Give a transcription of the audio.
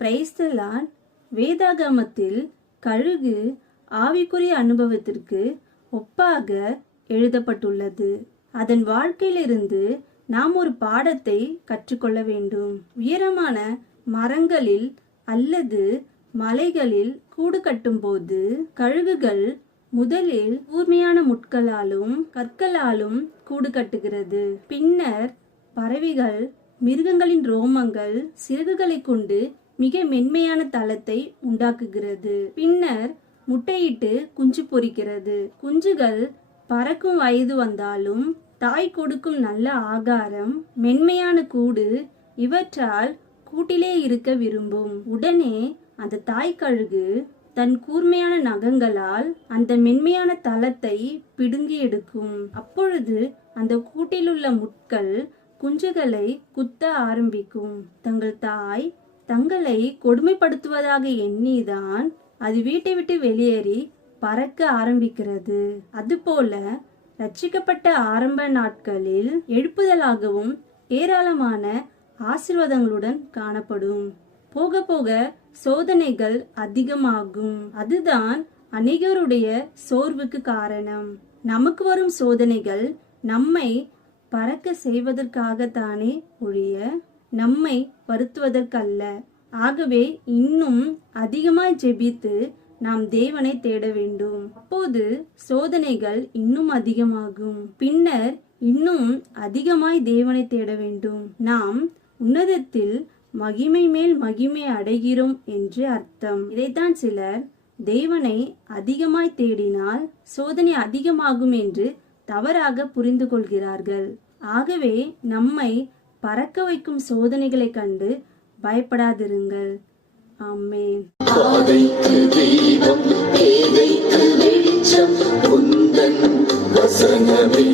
Praise the Lord. வேதாகமத்தில் கழுகு ஆவிக்குரிய அனுபவத்திற்கு ஒப்பாக எழுதப்பட்டுள்ளது. அதன் வாழ்க்கையிலிருந்து நாம் ஒரு பாடத்தை கற்றுக்கொள்ள வேண்டும். உயரமான மரங்களில் அல்லது மலைகளில் கூடு கட்டும்போது கழுகுகள் முதலில் கூர்மையான முட்களாலும் கற்களாலும் கூடு கட்டுகிறது. பின்னர் பறவைகள் மிருகங்களின் ரோமங்கள் சிறகுகளை கொண்டு மிக மென்மையான தளத்தை உண்டாக்குகிறது. பின்னர் முட்டையிட்டு குஞ்சு பொரிக்கிறது. குஞ்சுகள் பறக்கும் வயது வந்தாலும் தாய் கொடுக்கும் நல்ல ஆகாரம், மென்மையான கூடு இவற்றால் கூட்டிலே இருக்க விரும்பும். உடனே அந்த தாய் கழுகு தன் கூர்மையான நகங்களால் அந்த மென்மையான தளத்தை பிடுங்கி எடுக்கும். அப்பொழுது அந்த கூட்டிலுள்ள முட்கள் குஞ்சுகளை குத்த ஆரம்பிக்கும். தங்கள் தாய் தங்களை கொடுமைப்படுத்துவதாக எண்ணிதான் அது வீட்டை விட்டு வெளியேறி பறக்க ஆரம்பிக்கிறது. அதுபோல ரட்சிக்கப்பட்ட ஆரம்ப நாட்களில் எழுப்புதலாகவும் ஏராளமான ஆசீர்வாதங்களுடன் காணப்படும். போக போக சோதனைகள் அதிகமாகும். அதுதான் அநேகருடைய சோர்வுக்கு காரணம். நமக்கு வரும் சோதனைகள் நம்மை பறக்க செய்வதற்காகத்தானே ஒழிய நம்மை வருத்துவதற்கல்ல. ஆகவே இன்னும் அதிகமாய் ஜெபித்து நாம் தேவனை தேட வேண்டும். அப்போது சோதனைகள் இன்னும் அதிகமாகும். பின்னர் இன்னும் அதிகமாய் தேவனை தேட வேண்டும். நாம் உன்னதத்தில் மகிமை மேல் மகிமை அடைகிறோம் என்று அர்த்தம். இதைத்தான் சிலர் தேவனை அதிகமாய் தேடினால் சோதனை அதிகமாகும் என்று தவறாக புரிந்து கொள்கிறார்கள். ஆகவே நம்மை பறக்க வைக்கும் சோதனைகளை கண்டு பயப்படாதிருங்கள். ஆமென். பாதைக்கு தீபம், பேதைக்கு வெளிச்சம், உந்தன் வசனமே.